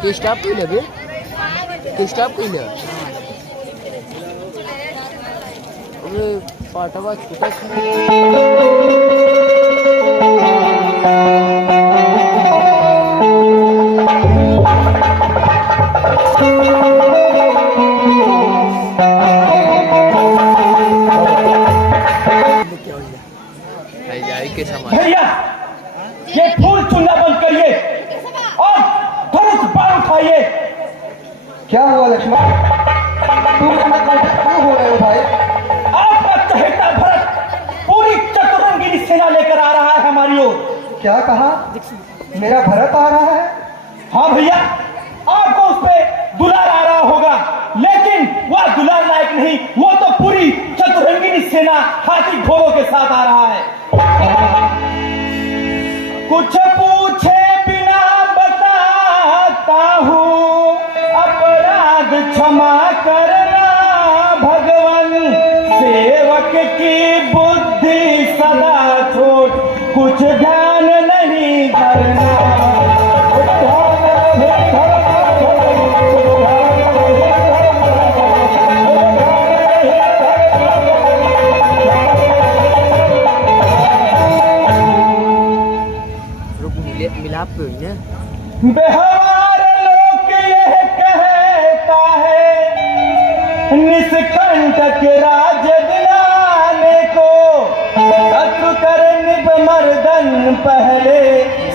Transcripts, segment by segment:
ते स्टाफ पहिलं बे ते स्टाफ पहिलं अरे पाठवा छोटा भैया ये फूल चुनना बंद करिए और धनुष बाण उठाइए। क्या हुआ लक्ष्मण, तुम क्यों हो रहे हो भाई? आपका चहेता भरत पूरी चतुरंगी सेना लेकर आ रहा है हमारी ओर। क्या कहा? मेरा भरत आ रहा है? हाँ भैया, आपको उस पे दुलार आ रहा होगा, लेकिन वह दुलार लायक नहीं, वो तो पूरी चतुरंगी सेना हाथी घोड़ों के साथ आ रहा है। कुछ पूछे बिना बताता हूँ, अपराध क्षमा करना भगवान, सेवक की बुद्धि सदा छोट, कुछ ध्यान नहीं करना। मिलाप ने व्यवहार लोक यह कहता है, निष्कंटक राज दिलाने को, शत्रु कर निब मर्दन पहले,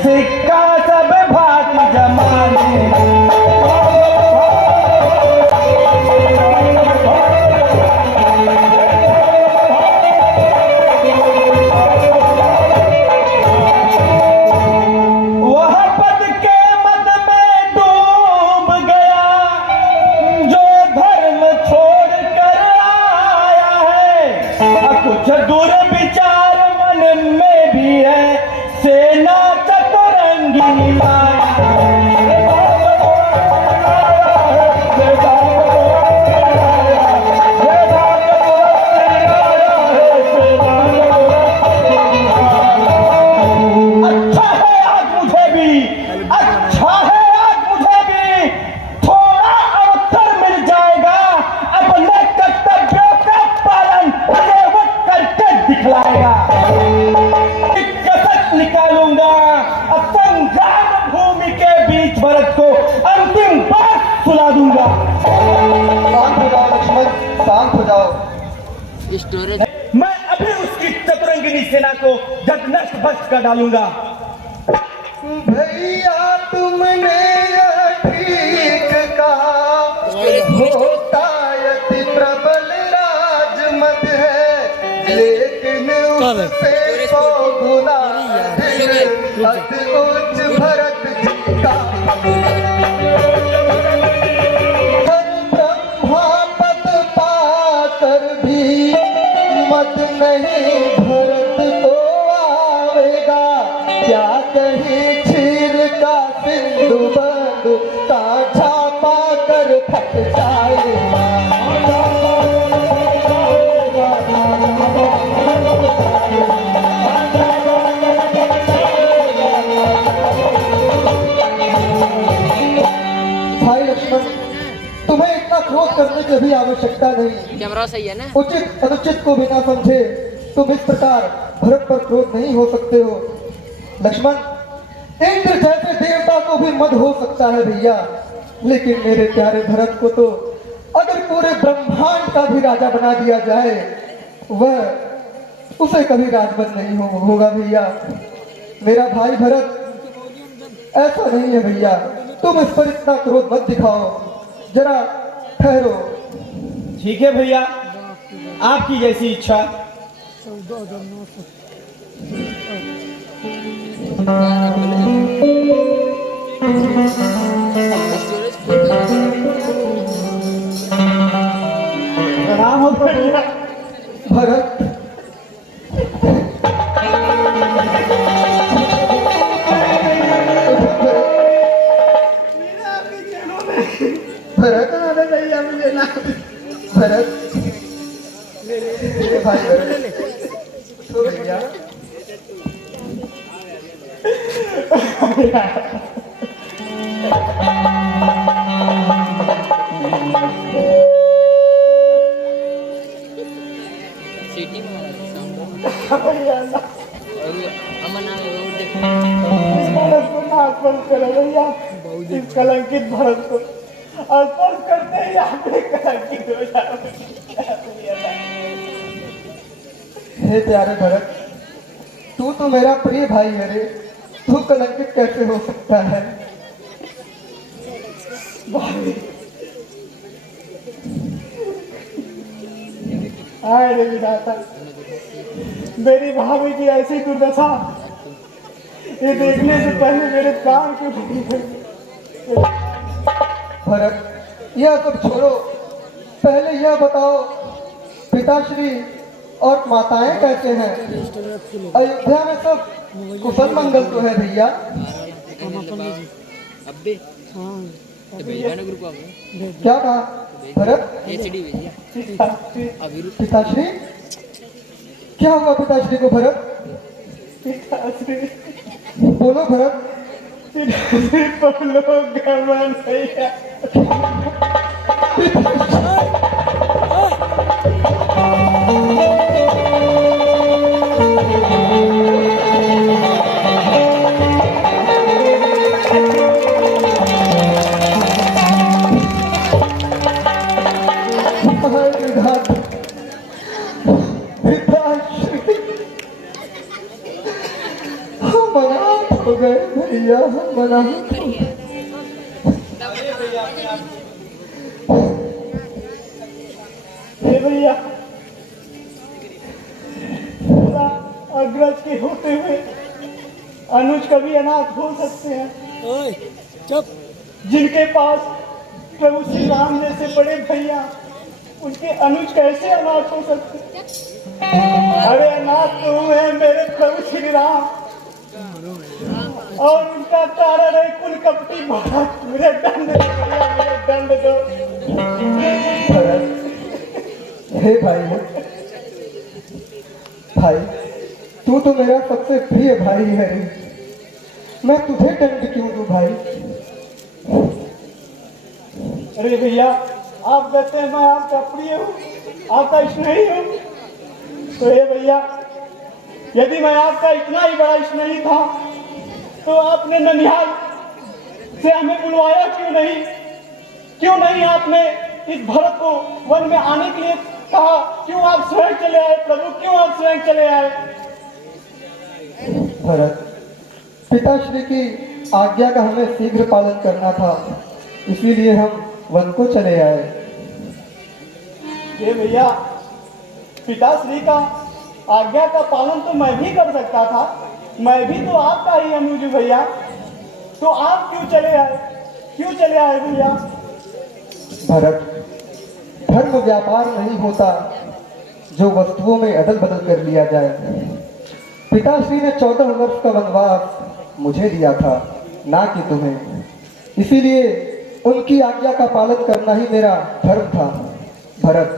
सिक्का सब भांति जमाने। कुछ दूर विचार मन में भी है, सेना चतुरंगी अच्छा है आज मुझे भी, अच्छा है आज मुझे भी, थोड़ा अवसर मिल जाएगा, अपने कर्तव्यों का पालन दिखलाएगा। कसक निकालूंगा, संग्राम भूमि के बीच भरत को अंतिम बार सुला दूंगा। शांत हो जाओ लक्ष्मण, शांत हो जाओ। मैं अभी उसकी चतुरंगिनी सेना को जग नष्ट भ्रष्ट कर डालूंगा। भैया तुमने यह ठीक कहा, होता यति प्रबल राजमत है, लेकिन उससे 100 गुना अति उच्च भरत का। ब्रह्मा पद पाकर भी मत नहीं भरत तो आवेगा, क्या कहीं क्षीर का सिंधु बंद काछा पाकर फट जाएगा। भाई लक्ष्मण, तुम्हें इतना क्रोध करने की भी आवश्यकता नहीं। कैमरा सही है ना? उचित अनुचित को बिना समझे तुम इस प्रकार भरत पर क्रोध नहीं हो सकते हो। लक्ष्मण, इंद्र जैसे देवता को भी मद हो सकता है भैया, लेकिन मेरे प्यारे भरत को तो अगर पूरे ब्रह्मांड का भी राजा बना दिया जाए, वह उसे कभी राजवंश नहीं होगा भैया। मेरा भाई भरत ऐसा नहीं है भैया, तुम इस पर इतना क्रोध मत दिखाओ, जरा ठहरो। ठीक है भैया, आपकी जैसी इच्छा। प्रणाम हो भरत, भरत आना भैया, मुझे ना भरत, भाई भरत तो भैया अर्पण करो भैया इस कलंकित भरत को। अर्पण करते ही आपने कलंकित हो जाओगे। हे प्यारे भरत, तू तो मेरा प्रिय भाई है रे, तू कलंकित कैसे हो सकता है? भाई हाय रे विधाता, मेरी भाभी की ऐसी दुर्दशा ये देखने से पहले मेरे प्राण क्यों फूट गए? भरत, यह सब छोड़ो, पहले यह बताओ पिताश्री और माताएं कैसे हैं? अयोध्या में सब कुशल मंगल तो है भैया? अब्बे तो भेजवा ना ग्रुप को क्या कहा भरत? एचडी भेजिए अभी पिताश्री, क्या हुआ पिताश्री को भरत? बोलो भरत। तुम लोग गमन भैया हो गए भैया, हम मना भैया अग्रज के होते हुए अनुज कभी अनाथ हो सकते हैं? चुप। जिनके पास प्रभु श्री राम जैसे बड़े भैया, उनके अनुज कैसे अनाथ हो सकते? अरे अनाथ तो हुए हैं मेरे प्रभु श्री राम, और उनका कारण है कुल कपटी भारत। मुझे दंड दो भैया, मुझे दंड दो। हे भाई, भाई तू तो मेरा सबसे प्रिय भाई है, मैं तुझे दंड क्यों दूं भाई? अरे भैया, आप कहते हैं मैं आपका प्रिय हूँ, आपका स्नेही हूँ, तो ये भैया यदि मैं आपका इतना ही बड़ा स्नेही था तो आपने ननिहाल से हमें बुलवाया क्यों नहीं? क्यों नहीं आपने इस भरत को वन में आने के लिए कहा? क्यों आप स्वयं चले आए प्रभु? क्यों आप स्वयं चले आए? भरत, पिताश्री की आज्ञा का हमें शीघ्र पालन करना था, इसीलिए हम वन को चले आए। ये भैया, पिताश्री का आज्ञा का पालन तो मैं भी कर सकता था, मैं भी तो आपका ही अनुज भैया, तो आप क्यों चले आए? क्यों चले आए भैया? भरत, धर्म व्यापार नहीं होता जो वस्तुओं में अदल बदल कर लिया जाए। पिताश्री ने 14 वर्ष का वनवास मुझे दिया था, ना कि तुम्हें, इसीलिए उनकी आज्ञा का पालन करना ही मेरा धर्म था। भरत,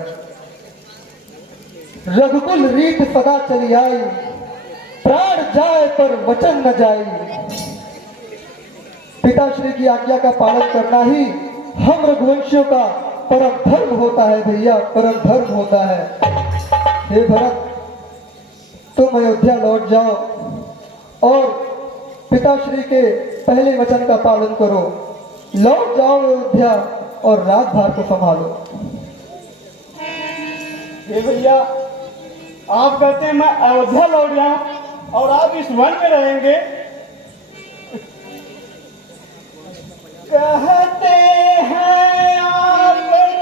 रघुकुल रीत सदा चली आई, प्राण जाए पर वचन न जाई। पिताश्री की आज्ञा का पालन करना ही हम रघुवंशियों का परम धर्म होता है भैया, परम धर्म होता है। हे भरत, तुम अयोध्या लौट जाओ और पिताश्री के पहले वचन का पालन करो। लौट जाओ अयोध्या और राजभार को संभालो। हे भैया, आप कहते हैं मैं अयोध्या लौट जाऊं और आप इस वन में रहेंगे? कहते हैं आप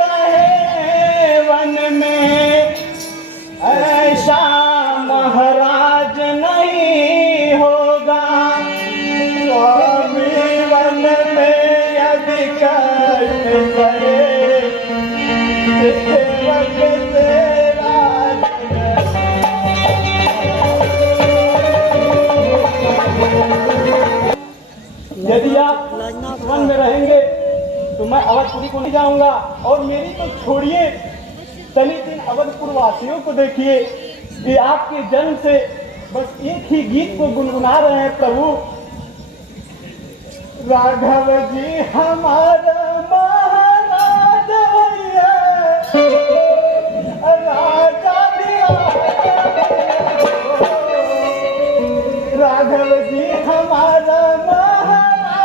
रहे वन में, ऐसा महाराज नहीं होगा। स्वामी वन में यदि कष्ट करे, यदि आप वन में रहेंगे तो मैं अवधपुरी को नहीं जाऊंगा। और मेरी तो छोड़िए, दलित इन अवधपुर वासियों को देखिए कि आपके जन्म से बस एक ही गीत को गुनगुना रहे हैं प्रभु। राघव जी हमारा महाराज भैया, राजा राघव जी हमारा महाराज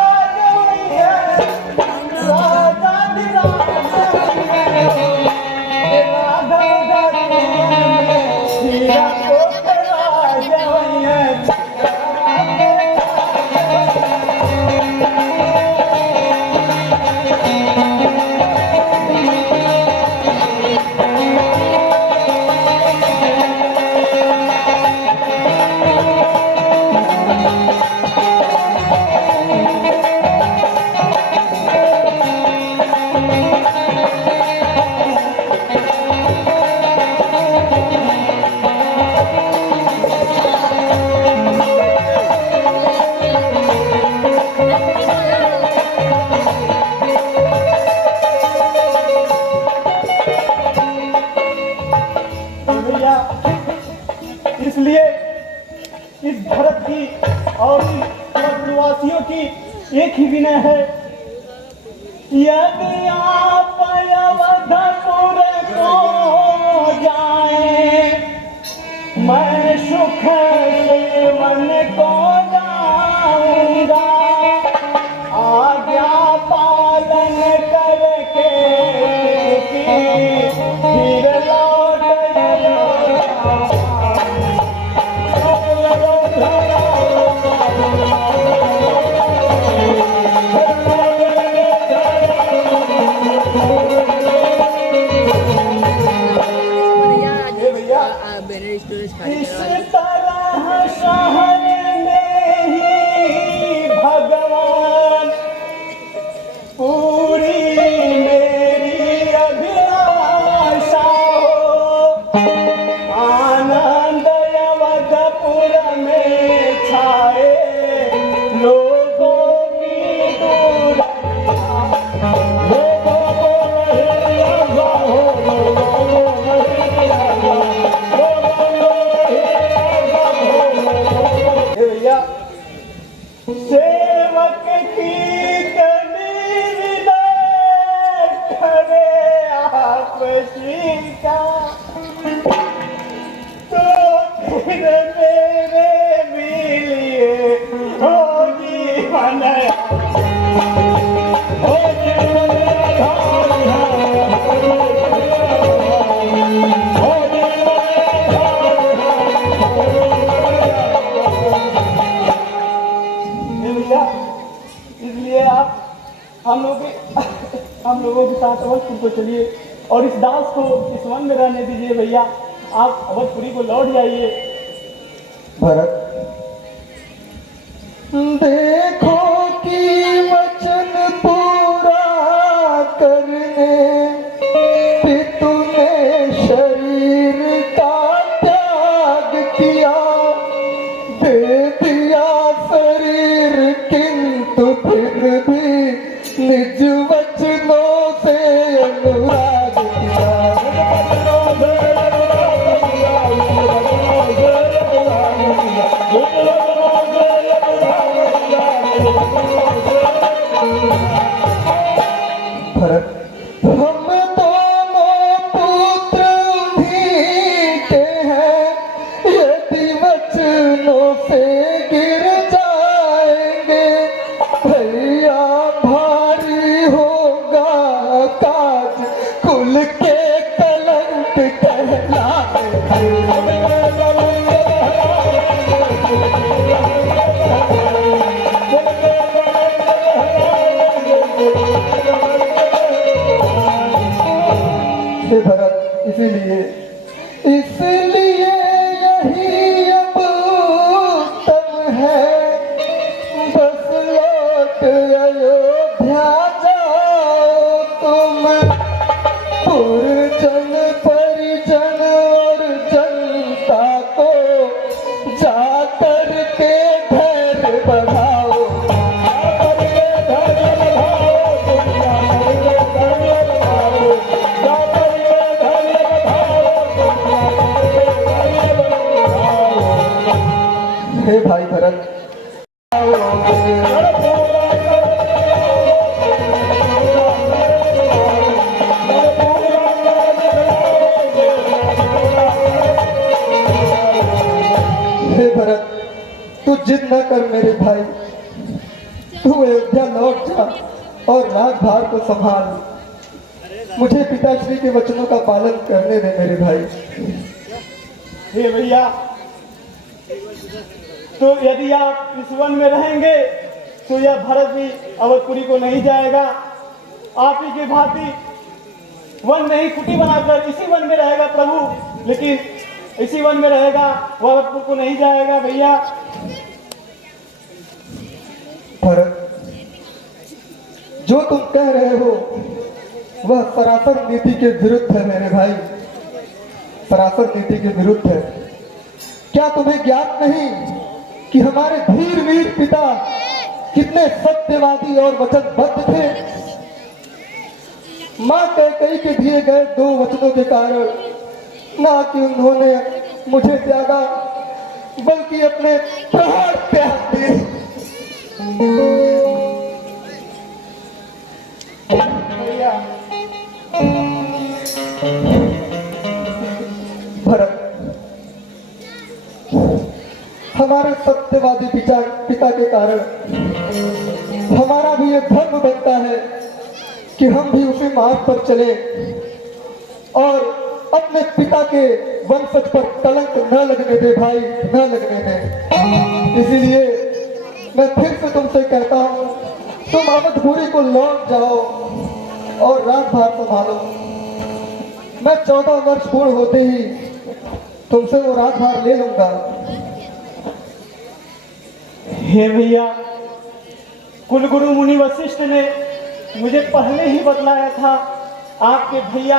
भैया, इसलिए इस भरत की और इन प्रवासियों की एक ही विनय है, यदि आप अवधपुर को जाए, मैं सुख सेवन को जाऊंगा, आज्ञा पालन करके फिर लौट बैनर स्टोरेज इस तरह शहर में ही भगवान पूरी मेरी अभिलाषा हो, आनंद अवधपुर में छाए लोगों की दूर, लोगों को नहीं लगा हो, लोगों को नहीं लगा भैया, सेवक की करे आप सीता, तो फिर मेरे भी लिए हो जीवन, हो जीवन इसलिए आप हम लोगों के साथ अवधपुर को चलिए और इस दास को इस वन में रहने दीजिए भैया, आप अवधपुरी को लौट जाइए। भरत, देखो कि वचन पूरा करने पे तूने शरीर का त्याग किया, दे दिया शरीर किंतु फिर भी निज वचनों से अनुराग किया। भरत, हम दोनों पुत्र उन्हीं के हैं, यदि वचनों से गिर जाएंगे भैया भारी होगा काज, कुल के कलंक कहलाएंगे। हे भरत, इसलिए यही अब उत्तम है, बस लौट अयोध्या जाओ तुम, पुरजन परिजन और जनता को जाकर के धैर्य बढ़ाओ। हे भाई भरत, हे भरत, तू जिद न कर मेरे भाई, तू अयोध्या लौट जा और राजभार को संभाल। मुझे पिताश्री के वचनों का पालन करने दे मेरे भाई। हे भैया, तो यदि आप इस वन में रहेंगे तो यह भरत भी अवधपुरी को नहीं जाएगा। आप ही के भांति वन नहीं कुटी बनाकर इसी वन में रहेगा प्रभु, लेकिन इसी वन में रहेगा, वह अवधपुर को नहीं जाएगा भैया। भरत, जो तुम कह रहे हो वह सरासर नीति के विरुद्ध है मेरे भाई, सरासर नीति के विरुद्ध है। क्या तुम्हें ज्ञात नहीं कि हमारे धीर वीर पिता कितने सत्यवादी और वचनबद्ध थे? मां कैकेयी के दिए गए 2 वचनों के कारण ना कि उन्होंने मुझे त्यागा, बल्कि अपने प्राण त्याग दिए। भैया भरत, हमारे सत्यवादी पिता के कारण हमारा भी ये धर्म बनता है कि हम भी उसी मार्ग पर चले और अपने पिता के वंशज पर कलंक न लगने दे भाई, न लगने दे। इसीलिए मैं फिर से तुमसे कहता हूँ, तुम अवधपुरी को लौट जाओ और राजभार संभालो। मैं 14 वर्ष पूर्ण होते ही तुमसे वो राजभार ले लूंगा। हे भैया, कुलगुरु मुनि वशिष्ठ ने मुझे पहले ही बतलाया था, आपके भैया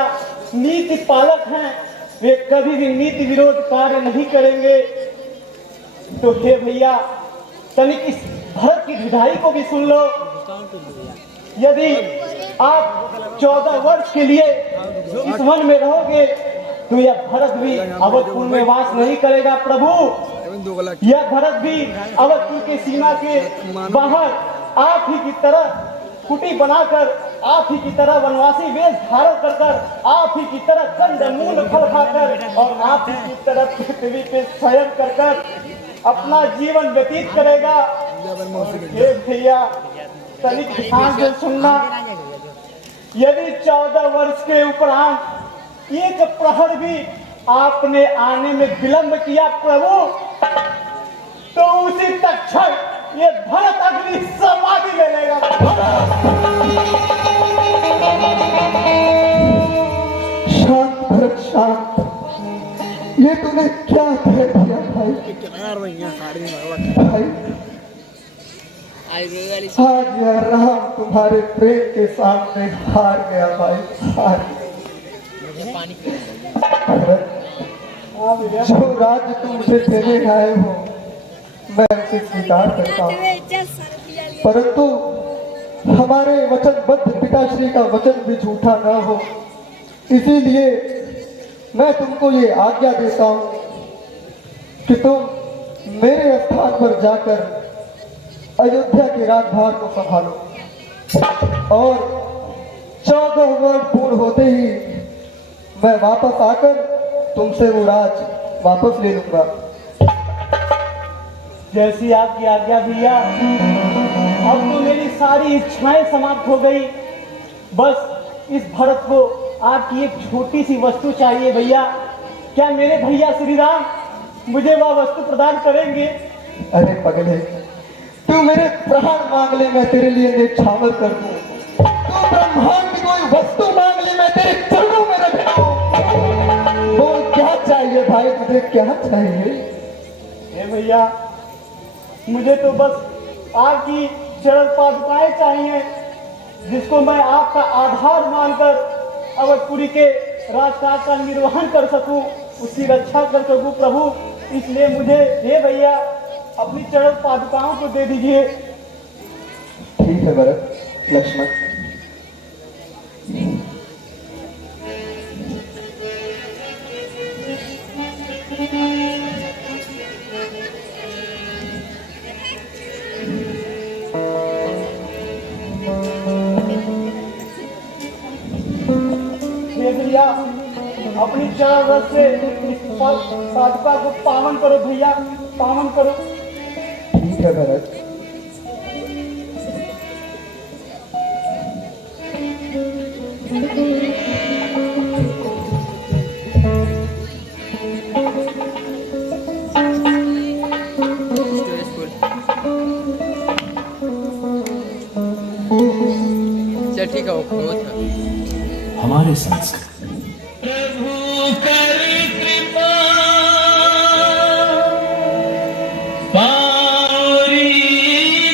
नीति पालक हैं, वे कभी भी नीति विरोध कार्य नहीं करेंगे। तो हे भैया, तनिक इस भरत की विधाई को भी सुन लो। यदि आप 14 वर्ष के लिए इस वन में रहोगे तो यह भरत भी अवधपुर में वास नहीं करेगा प्रभु। यह भरत भी अवधपुर के सीमा के बाहर आप ही की तरह कुटी बनाकर, आप ही की तरह वनवासी वेश धारण कर कर, आप ही की तरह कंदमूल फल खाकर और आप ही की तरह पृथ्वी पे शयन कर कर अपना जीवन व्यतीत करेगा। हे भैया, तनिक ध्यान से सुनना, यदि 14 वर्ष के उपरांत एक प्रहर भी आपने आने में विलंब किया प्रभु, तो उसी तक्षण ये भरत अग्नि समाधि ले लेगा। शांत भरत, शांत। ये तूने क्या कह दिया भाई? भाई, आज यह राम तुम्हारे प्रेम के सामने हार गया भाई, हार गया। पानी जो राज्य तुम मुझे देने आए हो मैं उसे स्वीकार करता हूँ, परंतु हमारे वचनबद्ध पिताश्री का वचन भी झूठा ना हो, इसीलिए मैं तुमको ये आज्ञा देता हूँ कि तुम मेरे स्थान पर जाकर अयोध्या के राजभार को संभालो और 14 वर्ष पूर्ण होते ही मैं वापस आकर तुमसे वो राज वापस ले लूंगा। जैसी आपकी आज्ञा भैया। अब तो मेरी सारी इच्छाएं समाप्त हो गई। बस इस भरत को आपकी एक छोटी सी वस्तु चाहिए भैया। क्या मेरे भैया श्री राम मुझे वह वस्तु प्रदान करेंगे? अरे पगले, तू मेरे प्राण मांग ले, मैं तेरे लिए न्यौछावर कर दूं। तू ब्रह्मांड की कोई वस्तु मांग ले, मैं तेरे चरणों में रख दूं। बोल क्या चाहिए भाई, तुझे क्या चाहिए? हे भैया, मुझे तो बस आपकी चरण पादुकाएं चाहिए, जिसको मैं आपका आधार मानकर अवधपुरी के राजकाज का निर्वहन कर सकूं, उसकी रक्षा कर सकूं प्रभु। इसलिए मुझे हे भैया अपनी चरण पादुकाओं को दे दीजिए। ठीक है भरत, लक्ष्मण। हे भैया, अपनी चरण रस से इस पादुका को पावन करो भैया, पावन करो। ठीक है भरत। Storage full. चल ठीक है, वो खो था। हमारे संस्कार प्रभु कर कृपा पारी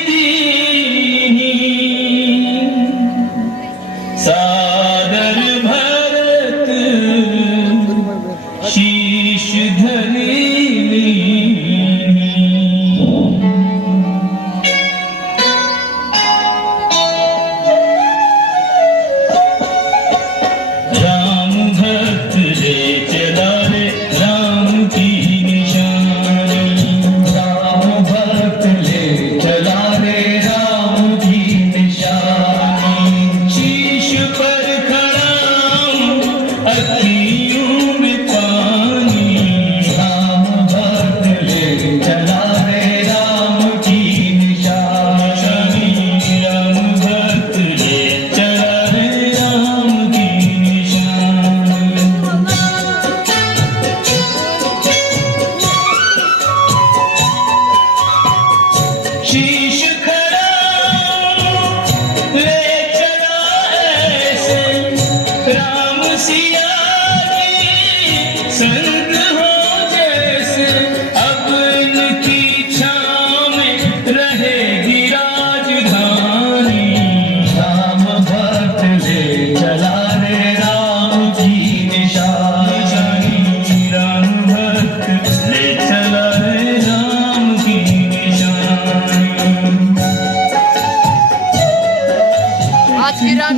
दीनी सादर भरत शीश धरी राम भक्त ले चला रे राम की निशानी राम भक्त ले चला रे राम की निशानी शीश पर खड़ा अखियों में पानी राम भक्त ले चला रे राम की निशानी राम भक्त ले चला रे राम की निशानी शीश खड़ा ले चला ऐसे राम सिया की संग हो जैसे अब इनकी छाँव में रहेगी राजधानी राम भक्त ले चला रे राम की निशानी राम भक्त ले चला रे राम की निशानी आज की रात